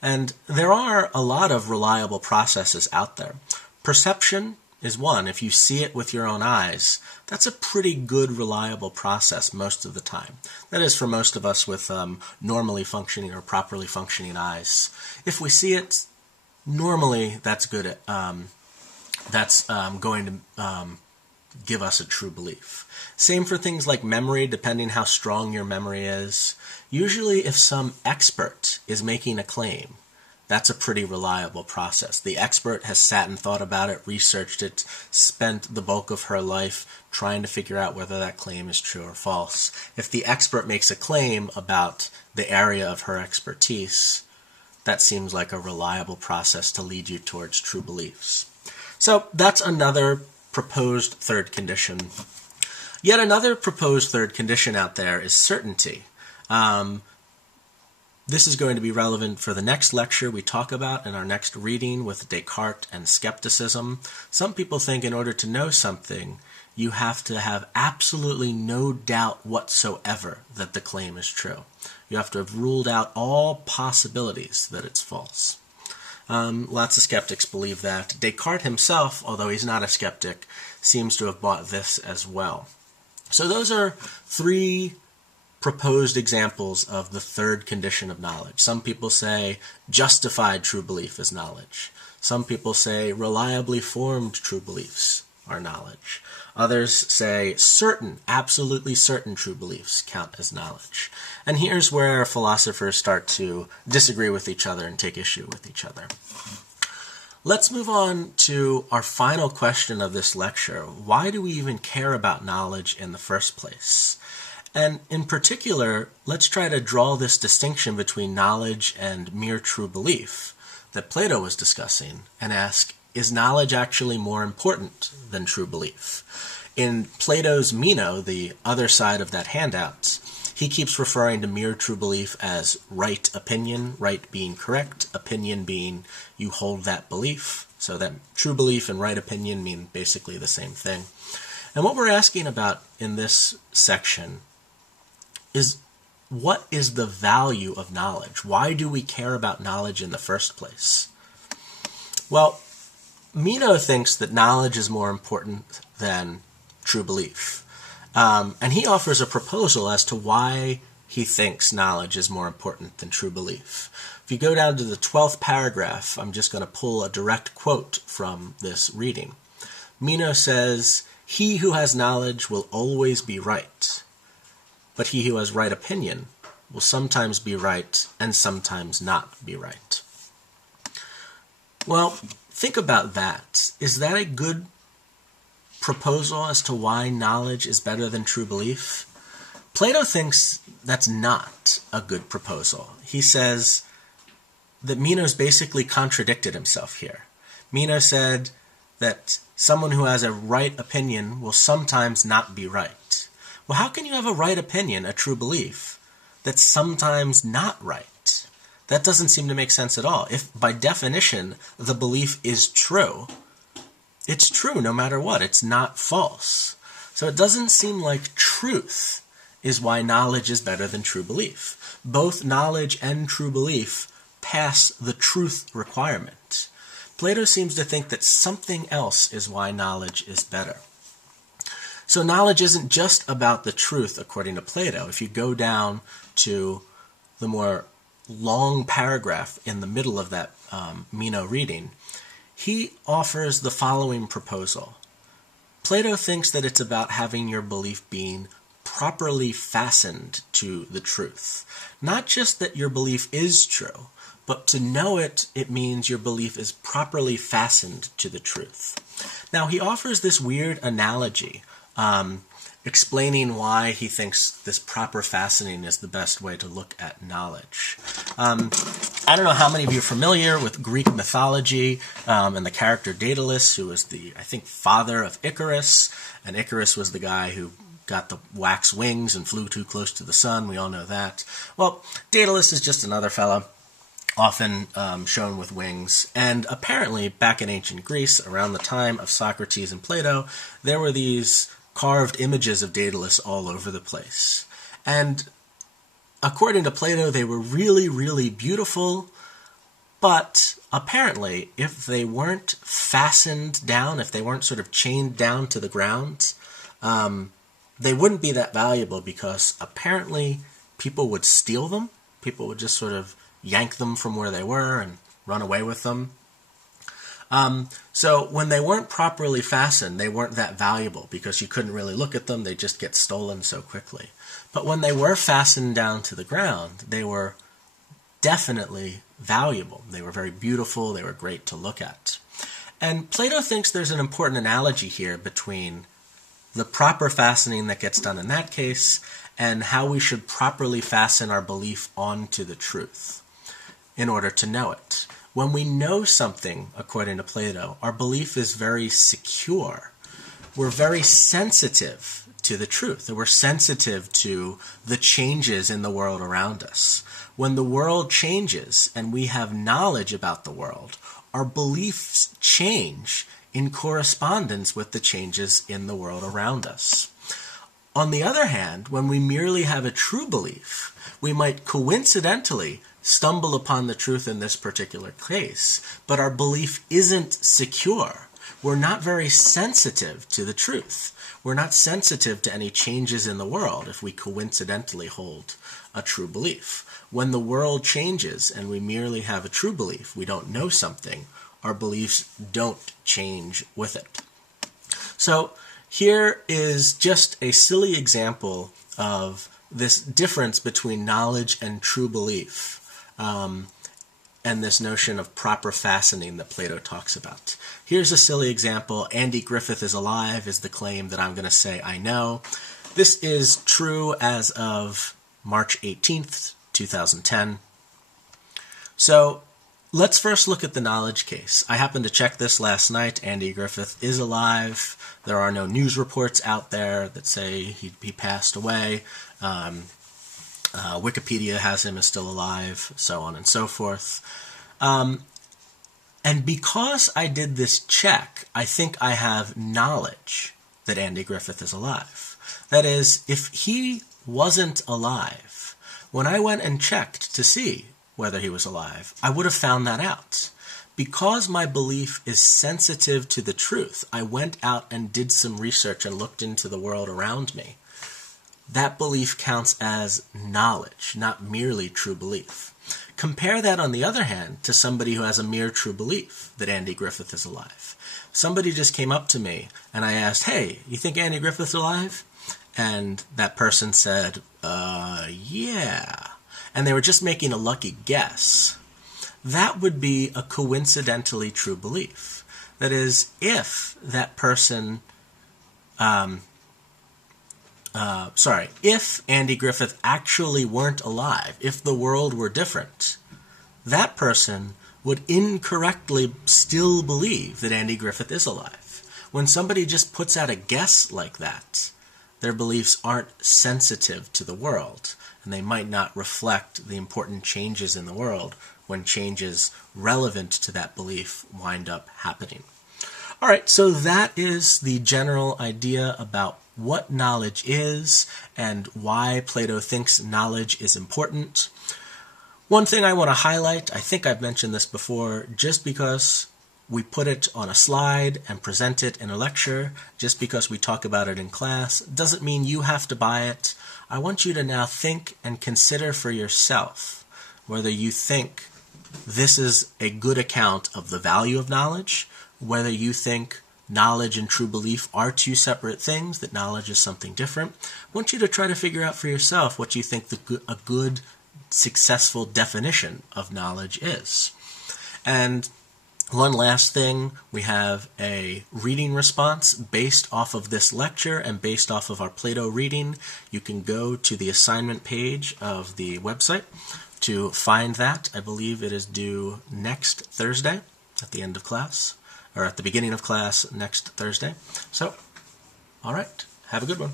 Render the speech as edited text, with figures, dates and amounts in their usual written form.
And there are a lot of reliable processes out there. Perception is one. If you see it with your own eyes, that's a pretty good, reliable process most of the time. That is, for most of us with normally functioning or properly functioning eyes. If we see it, normally that's good. That's going to give us a true belief. Same for things like memory, depending how strong your memory is. Usually if some expert is making a claim, that's a pretty reliable process. The expert has sat and thought about it, researched it, spent the bulk of her life trying to figure out whether that claim is true or false. If the expert makes a claim about the area of her expertise, that seems like a reliable process to lead you towards true beliefs. So that's another proposed third condition. Yet another proposed third condition out there is certainty. This is going to be relevant for the next lecture we talk about in our next reading with Descartes and skepticism. Some people think in order to know something, you have to have absolutely no doubt whatsoever that the claim is true. You have to have ruled out all possibilities that it's false. Lots of skeptics believe that. Descartes himself, although he's not a skeptic, seems to have bought this as well. So those are three proposed examples of the third condition of knowledge. Some people say justified true belief is knowledge. Some people say reliably formed true beliefs are knowledge. Others say certain, absolutely certain true beliefs count as knowledge. And here's where philosophers start to disagree with each other and take issue with each other. Let's move on to our final question of this lecture. Why do we even care about knowledge in the first place? And in particular, let's try to draw this distinction between knowledge and mere true belief that Plato was discussing and ask, is knowledge actually more important than true belief? In Plato's Meno, the other side of that handout, he keeps referring to mere true belief as right opinion, right being correct, opinion being you hold that belief. So that true belief and right opinion mean basically the same thing. And what we're asking about in this section is, what is the value of knowledge? Why do we care about knowledge in the first place? Well, Meno thinks that knowledge is more important than true belief. And he offers a proposal as to why he thinks knowledge is more important than true belief. If you go down to the 12th paragraph, I'm just going to pull a direct quote from this reading. Meno says, "He who has knowledge will always be right, but he who has right opinion will sometimes be right and sometimes not be right." Well, think about that. Is that a good proposal as to why knowledge is better than true belief? Plato thinks that's not a good proposal. He says that Meno's basically contradicted himself here. Meno said that someone who has a right opinion will sometimes not be right. Well, how can you have a right opinion, a true belief, that's sometimes not right? That doesn't seem to make sense at all. If, by definition, the belief is true, it's true no matter what. It's not false. So it doesn't seem like truth is why knowledge is better than true belief. Both knowledge and true belief pass the truth requirement. Plato seems to think that something else is why knowledge is better. So knowledge isn't just about the truth, according to Plato. If you go down to the more long paragraph in the middle of that Meno reading, he offers the following proposal. Plato thinks that it's about having your belief being properly fastened to the truth. Not just that your belief is true, but to know it, it means your belief is properly fastened to the truth. Now, he offers this weird analogy, explaining why he thinks this proper fastening is the best way to look at knowledge. I don't know how many of you are familiar with Greek mythology and the character Daedalus, who was the, I think, father of Icarus. And Icarus was the guy who got the wax wings and flew too close to the sun. We all know that. Well, Daedalus is just another fellow, often shown with wings. And apparently, back in ancient Greece, around the time of Socrates and Plato, there were these carved images of Daedalus all over the place. And according to Plato, they were really, really beautiful, But apparently, if they weren't fastened down, if they weren't sort of chained down to the ground, they wouldn't be that valuable, because apparently people would steal them. People would just sort of yank them from where they were and run away with them. So when they weren't properly fastened, they weren't that valuable, because you couldn't really look at them. They just get stolen so quickly. But when they were fastened down to the ground, they were definitely valuable. They were very beautiful. They were great to look at. And Plato thinks there's an important analogy here between the proper fastening that gets done in that case and how we should properly fasten our belief onto the truth in order to know it. When we know something, according to Plato, our belief is very secure. We're very sensitive to the truth. We're sensitive to the changes in the world around us. When the world changes and we have knowledge about the world, our beliefs change in correspondence with the changes in the world around us. On the other hand, when we merely have a true belief, we might coincidentally stumble upon the truth in this particular case, but our belief isn't secure. We're not very sensitive to the truth. We're not sensitive to any changes in the world if we coincidentally hold a true belief. When the world changes and we merely have a true belief, we don't know something, our beliefs don't change with it. So here is just a silly example of this difference between knowledge and true belief, and this notion of proper fastening that Plato talks about. Here's a silly example. Andy Griffith is alive is the claim that I'm going to say I know. This is true as of March 18th, 2010. So let's first look at the knowledge case. I happened to check this last night. Andy Griffith is alive. There are no news reports out there that say he passed away. Wikipedia has him as still alive, so on and so forth. And because I did this check, I think I have knowledge that Andy Griffith is alive. That is, if he wasn't alive, when I went and checked to see whether he was alive, I would have found that out. Because my belief is sensitive to the truth, I went out and did some research and looked into the world around me. That belief counts as knowledge, not merely true belief. Compare that, on the other hand, to somebody who has a mere true belief that Andy Griffith is alive. Somebody just came up to me and I asked, "Hey, you think Andy Griffith's alive?" And that person said, yeah. And they were just making a lucky guess. That would be a coincidentally true belief. That is, if that person, if Andy Griffith actually weren't alive, if the world were different, that person would incorrectly still believe that Andy Griffith is alive. When somebody just puts out a guess like that, their beliefs aren't sensitive to the world, and they might not reflect the important changes in the world when changes relevant to that belief wind up happening. All right, so that is the general idea about what knowledge is and why Plato thinks knowledge is important. One thing I want to highlight, I think I've mentioned this before, just because we put it on a slide and present it in a lecture, just because we talk about it in class, doesn't mean you have to buy it. I want you to now think and consider for yourself whether you think this is a good account of the value of knowledge, whether you think knowledge and true belief are two separate things, that knowledge is something different. I want you to try to figure out for yourself what you think a good, successful definition of knowledge is. And one last thing, we have a reading response based off of this lecture and based off of our Plato reading. You can go to the assignment page of the website to find that. I believe it is due next Thursday at the end of class, or at the beginning of class next Thursday. So, all right, have a good one.